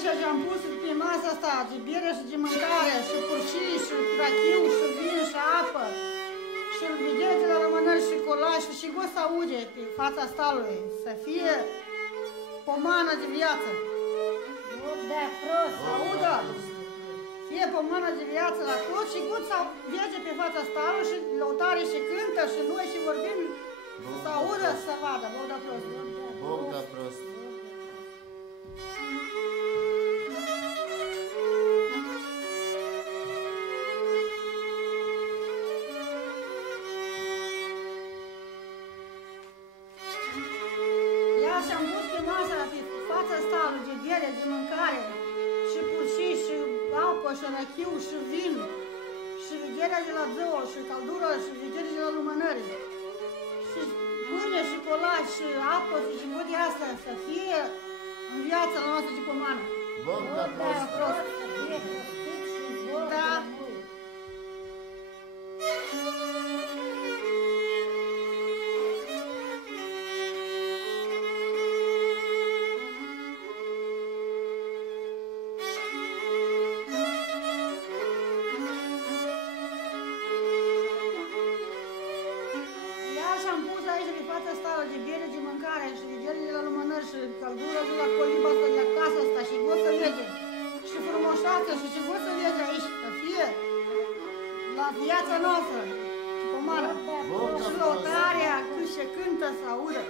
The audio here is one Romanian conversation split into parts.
aici și am pus pe masa asta de bere și de mâncare, și purșii, și rachiu, și vin, și apă, și vedeți la rămânări și colaș, și gos să aude pe fața stalului, să fie pomană de viață. Da, prost. Să audă, fie pomană de viață la tot și gos să vede pe fața stalului și lăutare și cântă și noi și vorbim, să audă, să vadă. Bog da prost. Bog da prost. Și-am pus pe masa, pe fața stalului, de bere, de mâncare, și purșii, și apă, și rachiu, și vin, și vederea de la zău, și căldură, și vederea de la lumânări, și pâine, și colaș, și apă, și de asta, să fie în viața noastră de pomană. Bog da prost. Da. Și-am pus aici pe fața asta de bere, de mâncare și vederea de la lumânări și căldură de la coliba asta, de la casa asta și gos să vede și frumușață și gos să vede aici, să fie la viața noastră, pomană, și lăutarea și cântă să audă.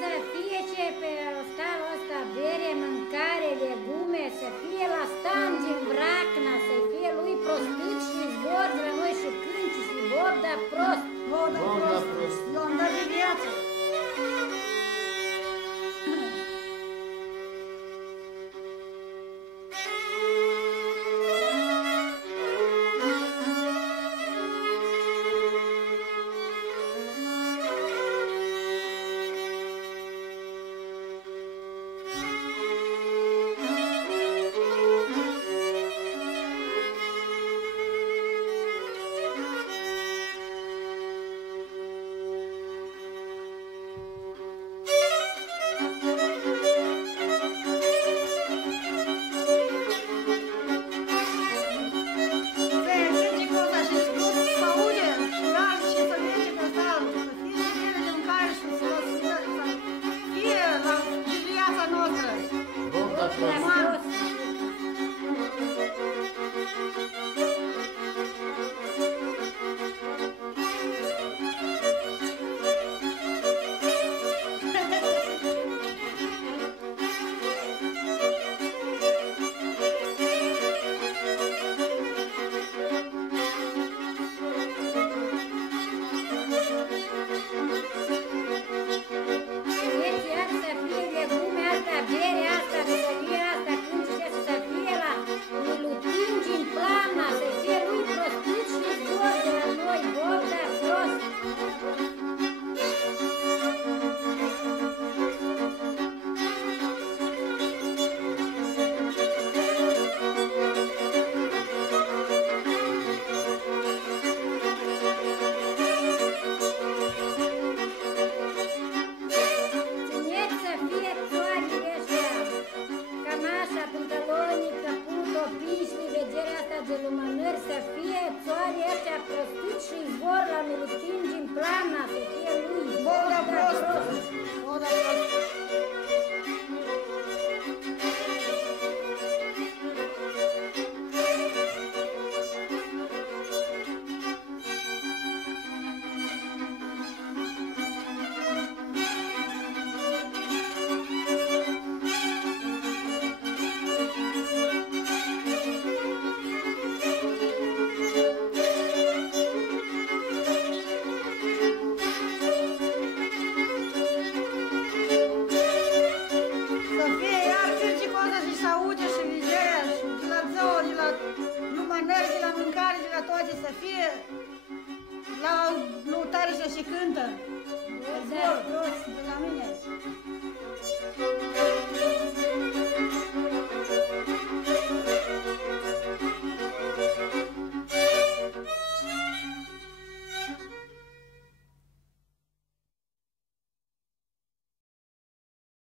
Să fie ce pe stalul ăsta, bere, mâncare, legume, să fie la stand din vracna, să fie lui prostit și zbor de la noi și cânti și Bog da prost. Bog da prost. Eu am dat de viață. de lumânări, să fie țoarii ăștia prostiți și zbor la milutingi în plana, să fie lui. Boda prost! Boda prost! Să fie la lăutare și cântă.